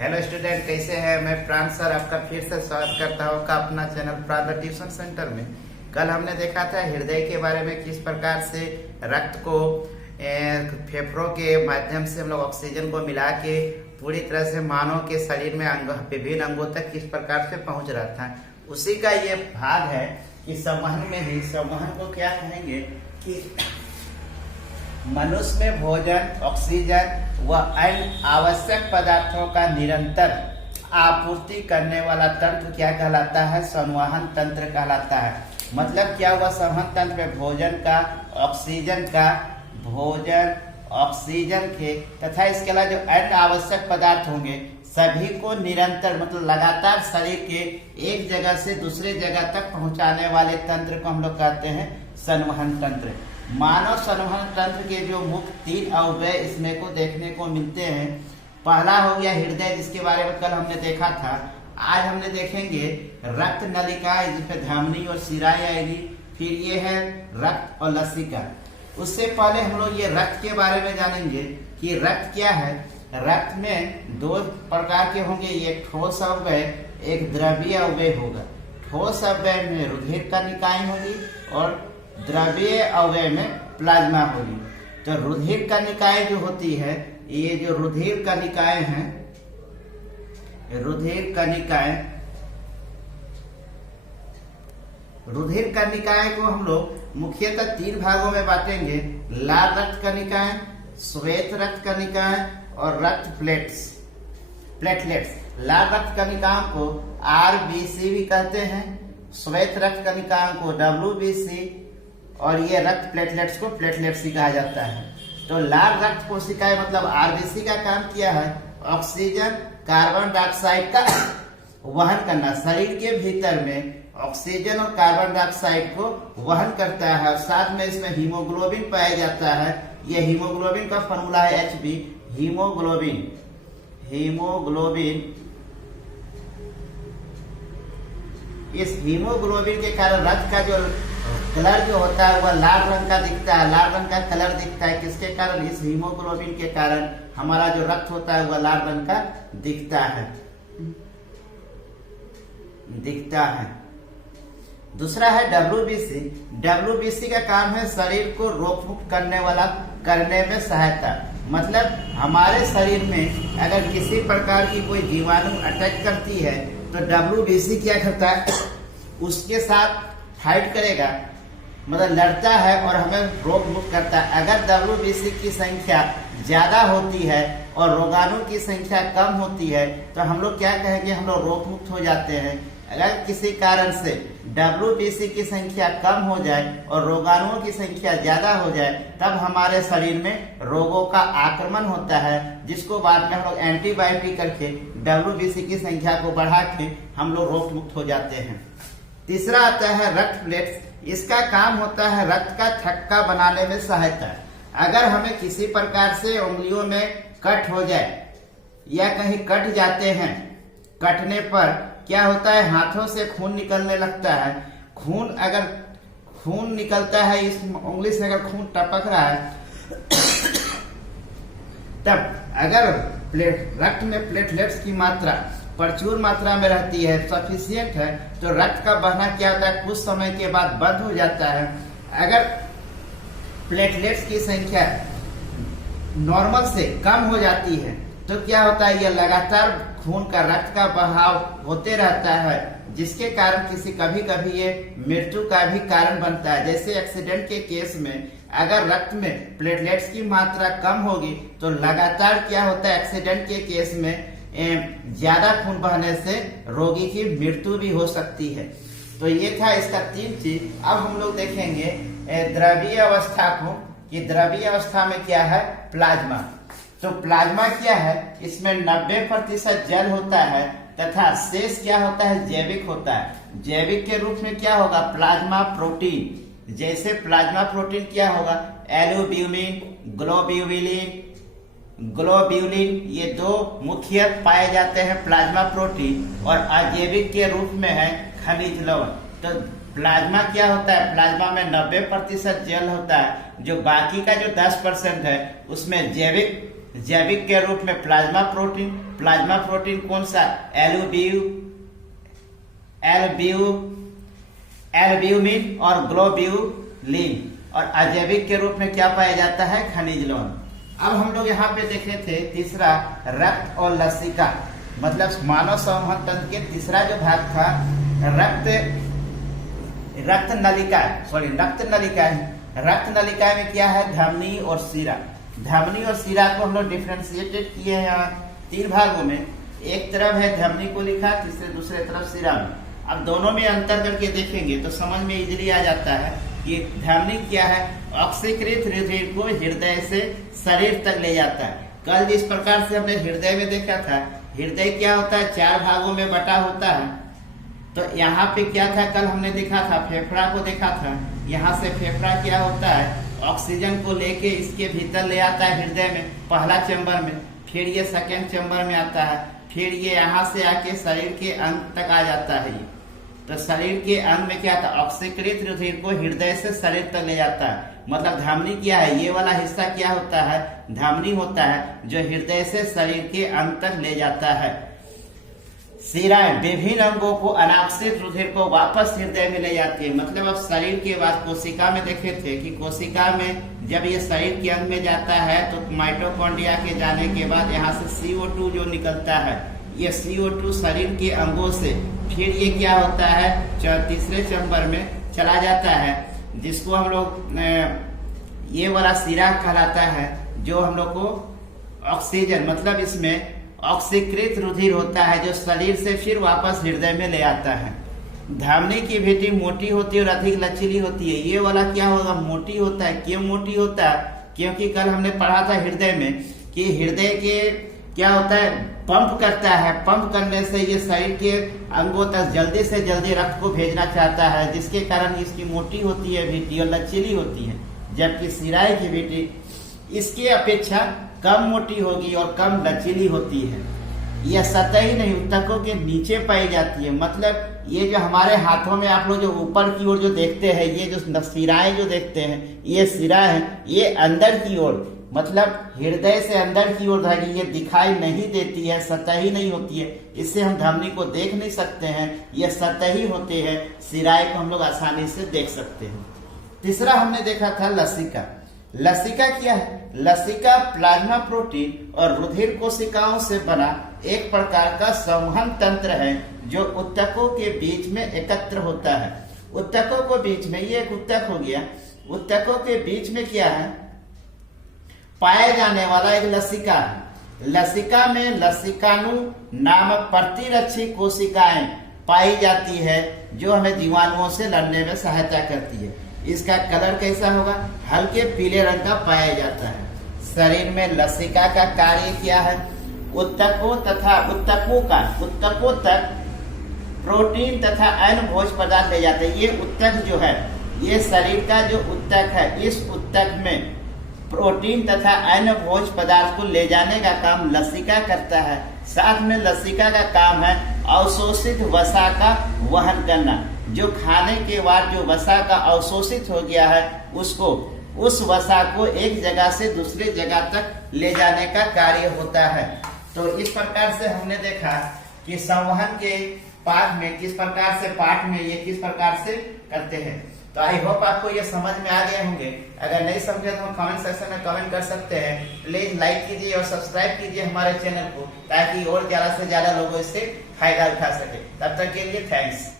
Hello student, कैसे हैं? मैं प्रांत सर आपका फिर से स्वागत करता हूँ का अपना चैनल प्रांत ट्यूशन सेंटर में। कल हमने देखा था हृदय के बारे में, किस प्रकार से रक्त को फेफड़ों के माध्यम से हम लोग ऑक्सीजन को मिला के पूरी तरह से मानव के शरीर में विभिन्न अंगों तक किस प्रकार से पहुंच रहा था। उसी का ये भाग है कि संवहन में ही, संवहन को क्या कहेंगे कि मनुष्य में भोजन, ऑक्सीजन व अन्य आवश्यक पदार्थों का निरंतर आपूर्ति करने वाला तंत्र क्या कहलाता है? संवहन तंत्र कहलाता है। मतलब क्या हुआ? संवहन तंत्र में भोजन का, ऑक्सीजन के तथा इसके अलावा जो अन्य आवश्यक पदार्थ होंगे सभी को निरंतर मतलब लगातार शरीर के एक जगह से दूसरे जगह तक पहुंचाने वाले तंत्र को हम लोग कहते हैं संवहन तंत्र। मानव संवहन तंत्र के जो मुख्य 3 अवयव इसमें को देखने को मिलते हैं। पहला हो गया हृदय, जिसके बारे में कल हमने देखा था। आज हमने देखेंगे रक्त नलिका, जिसमें धमनी और शिराएं आएगी। फिर ये है रक्त और लसिका। उससे पहले हम लोग ये रक्त के बारे में जानेंगे कि रक्त क्या है। रक्त में 2 प्रकार के होंगे, एक ठोस अवयव, एक द्रवीय अवयव होगा। ठोस अवयव में रुधिर कणिकाएं होगी और द्रवीय अवयव में प्लाज्मा होगी। तो रुधिर कणिकाएं जो होती है, ये जो रुधिर कणिकाएं हैं, रुधिर कणिकाएं को हम लोग मुख्यतः 3 भागों में बांटेंगे। लाल रक्त कणिकाएं, श्वेत रक्त कणिकाएं और रक्त प्लेटलेट्स। लाल रक्त कणिकाओं को RBC भी कहते हैं, श्वेत रक्त कणिकाओं को WBC और ये रक्त प्लेटलेट्स को प्लेटलेट्स ही कहा जाता है। तो लाल रक्त कोशिकाएं मतलब RBC का काम किया है ऑक्सीजन, कार्बन डाइऑक्साइड का वहन करना। शरीर के भीतर में ऑक्सीजन और कार्बन डाइऑक्साइड को वहन करता है और साथ में इसमें हीमोग्लोबिन पाया जाता है। यह हीमोग्लोबिन का फॉर्मूला है HB। हीमोग्लोबिन इस हीमोग्लोबिन के कारण रक्त का जो कलर जो होता है वह लाल रंग का दिखता है। लाल रंग का कलर दिखता है किसके कारण? इस हीमोग्लोबिन के कारण हमारा जो रक्त होता है वह लाल रंग का दिखता है। दूसरा है WBC का काम है शरीर को रोग मुक्त करने में सहायता। मतलब हमारे शरीर में अगर किसी प्रकार की कोई जीवाणु अटैक करती है तो WBC क्या करता है? उसके साथ फाइट करेगा, मतलब लड़ता है और हमें रोग मुक्त करता है। अगर WBC की संख्या ज्यादा होती है और रोगाणु की संख्या कम होती है तो हम लोग क्या कहेंगे? हम लोग रोग मुक्त हो जाते हैं। अगर किसी कारण से WBC की संख्या कम हो जाए और रोगाणुओं की संख्या ज्यादा हो जाए तब हमारे शरीर में रोगों का आक्रमण होता है, जिसको बाद में हम लोग एंटीबायोटिक करके WBC की संख्या को बढ़ा के हम लोग रोग मुक्त हो जाते हैं। तीसरा आता है रक्त प्लेट्स। इसका काम होता है रक्त का थक्का बनाने में सहायता। अगर हमें किसी प्रकार से उंगलियों में कट हो जाए या कहीं कट जाते हैं, कटने पर क्या होता है? हाथों से खून निकलने लगता है। खून निकलता है, इस उंगली से अगर खून टपक रहा है तब अगर रक्त में प्लेटलेट्स की मात्रा प्रचुर मात्रा में रहती है, सफिशिएंट है, तो रक्त का बहना क्या होता है? कुछ समय के बाद बंद हो जाता है। अगर प्लेटलेट्स की संख्या नॉर्मल से कम हो जाती है तो क्या होता है? यह लगातार खून का, रक्त का बहाव होते रहता है, जिसके कारण कभी कभी ये मृत्यु का भी कारण बनता है। जैसे एक्सीडेंट के केस में अगर रक्त में प्लेटलेट्स की मात्रा कम होगी तो लगातार क्या होता है? एक्सीडेंट के केस में ज्यादा खून बहने से रोगी की मृत्यु भी हो सकती है। तो ये था इसका 3 चीज। अब हम लोग देखेंगे द्रवीय अवस्था को, कि द्रवीय अवस्था में क्या है? प्लाज्मा। तो प्लाज्मा क्या है? इसमें 90% जल होता है तथा शेष क्या होता है? जैविक होता है। जैविक के रूप में क्या होगा? Plasma protein. जैसे प्लाज्मा प्रोटीन क्या होगा? एल्ब्यूमिन, ग्लोब्यूलिन, ये 2 मुख्य पाए जाते हैं प्लाज्मा प्रोटीन। और अजैविक के रूप में है खनिज लवण। तो प्लाज्मा क्या होता है? प्लाज्मा में 90% जल होता है, जो बाकी का जो 10% है उसमें जैविक के रूप में प्लाज्मा प्रोटीन प्लाज्मा प्रोटीन कौन सा, एल्ब्यूमिन और ग्लोब्यूलिन, और अजैविक के रूप में क्या पाया जाता है, खनिज लवण। अब हम लोग यहाँ पे देखे थे तीसरा रक्त और लसिका, मतलब मानव संवहन तंत्र के तीसरा जो भाग था रक्त नलिका में क्या है, धमनी और शिरा। धमनी और शिरा को हम लोग डिफ्रेंशिएटेड किए हैं यहाँ 3 भागों में। एक तरफ है धमनी को लिखा, दूसरे तरफ शिरा में। अब दोनों में अंतर करके देखेंगे तो समझ में इजीली आ जाता है कि धमनी क्या है, ऑक्सीकृत रुधिर को हृदय से शरीर तक ले जाता है। कल जिस प्रकार से हमने हृदय में देखा था, हृदय क्या होता है, 4 भागों में बटा होता है। तो यहाँ पे क्या था, कल हमने देखा था फेफड़ा को देखा था। यहाँ से फेफड़ा क्या होता है, ऑक्सीजन को लेके इसके भीतर ले आता है हृदय में, पहला चैम्बर में, फिर ये सेकेंड चैम्बर में आता है, फिर ये यहाँ से आके शरीर के अंग तक आ जाता है। तो शरीर के अंग में क्या था, ऑक्सीकृत रुधिर को हृदय से शरीर तक ले जाता है। मतलब धमनी क्या है, ये वाला हिस्सा क्या होता है, धमनी होता है जो हृदय से शरीर के अंग तक ले जाता है। शिराएं विभिन्न अंगों को अनाक्सित रुधिर को वापस हृदय में ले जाती है। मतलब अब शरीर के बाद कोशिका में देखे थे कि कोशिका में जब ये शरीर के अंग में जाता है तो माइटोकॉन्ड्रिया के जाने के बाद यहाँ से CO2 जो निकलता है, ये CO2 शरीर के अंगों से फिर ये क्या होता है, तीसरे चैम्बर में चला जाता है, जिसको हम लोग ये वाला शिरा कहलाता है, जो हम लोग को ऑक्सीजन, मतलब इसमें ऑक्सीकृत रुधिर होता है जो शरीर से फिर वापस हृदय में ले आता है। धमनी की भित्ति मोटी होती है और अधिक लचीली होती है। ये वाला क्या होगा, मोटी होता है। क्यों मोटी होता है, क्योंकि कल हमने पढ़ा था हृदय में कि हृदय के क्या होता है, पंप करता है। पंप करने से ये शरीर के अंगों तक जल्दी से जल्दी रक्त को भेजना चाहता है, जिसके कारण इसकी मोटी होती है भित्ति और लचीली होती है। जबकि शिराएं की भित्ति इसकी अपेक्षा कम मोटी होगी और कम लचीली होती है। यह सतही नहीं, ऊतकों के नीचे पाई जाती है। मतलब ये जो हमारे हाथों में आप लोग जो ऊपर की ओर जो देखते हैं, ये जो शिराएं जो देखते हैं, ये शिरा है, ये अंदर की ओर, मतलब हृदय से अंदर की ओर रहेगी। ये दिखाई नहीं देती है, सतही नहीं होती है, इससे हम धमनी को देख नहीं सकते हैं। ये सतही होते हैं, शिराएं को हम लोग आसानी से देख सकते हैं। तीसरा हमने देखा था लसिका। लसिका क्या है, लसिका प्लाज्मा प्रोटीन और रुधिर कोशिकाओं से बना एक प्रकार का संवहन तंत्र है जो ऊतकों के बीच में एकत्र होता है। ऊतकों के बीच में, ये एक ऊतक हो गया, ऊतकों के बीच में क्या है, पाए जाने वाला एक लसिका है। लसिका में लसिकाणु नामक प्रतिरक्षी कोशिकाएं पाई जाती है जो हमें जीवाणुओं से लड़ने में सहायता करती है। इसका कलर कैसा होगा, हल्के पीले रंग का पाया जाता है। शरीर में लसिका का कार्य क्या है, ऊतकों तक प्रोटीन तथा अन्य भोज्य पदार्थ ले जाते हैं। ये ऊतक जो है, ये शरीर का जो ऊतक है, इस ऊतक में प्रोटीन तथा अन्य भोज्य पदार्थ को ले जाने का काम लसिका करता है। साथ में लसिका का काम है अवशोषित वसा का वहन करना। जो खाने के बाद जो वसा का अवशोषित हो गया है, उसको, उस वसा को एक जगह से दूसरी जगह तक ले जाने का कार्य होता है। तो इस प्रकार से हमने देखा कि संवहन के पाठ में किस प्रकार से करते हैं। तो आई होप आपको ये समझ में आ गए होंगे। अगर नहीं समझे तो कमेंट सेक्शन में कमेंट कर सकते हैं। प्लीज लाइक कीजिए और सब्सक्राइब कीजिए हमारे चैनल को, ताकि और ज्यादा से ज्यादा लोगों इससे फायदा उठा सके। तब तक के लिए थैंक्स।